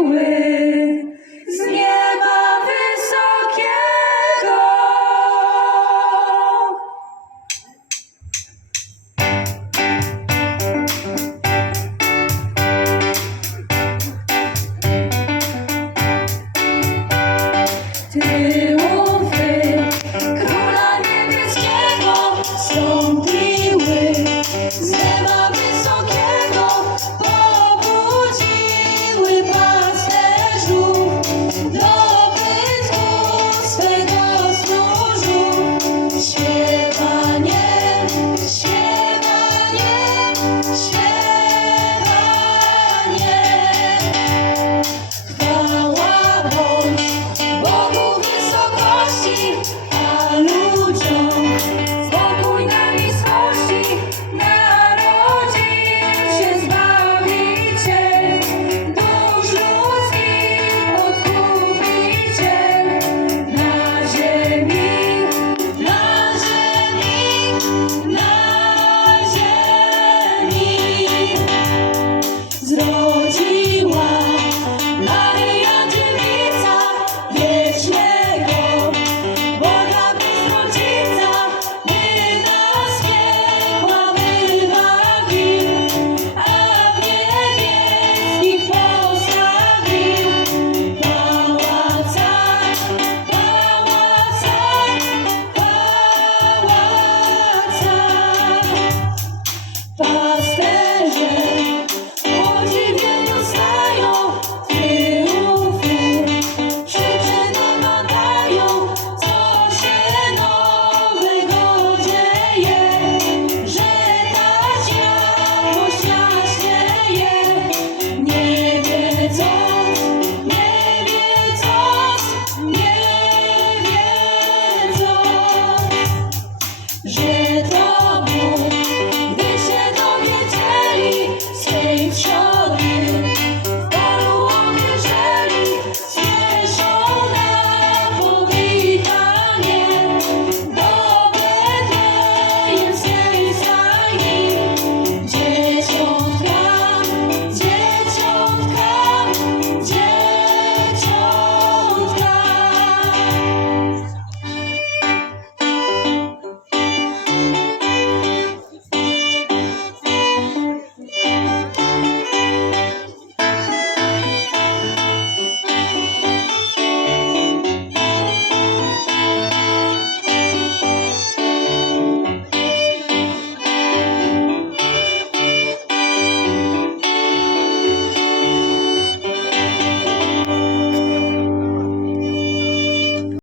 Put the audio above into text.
away.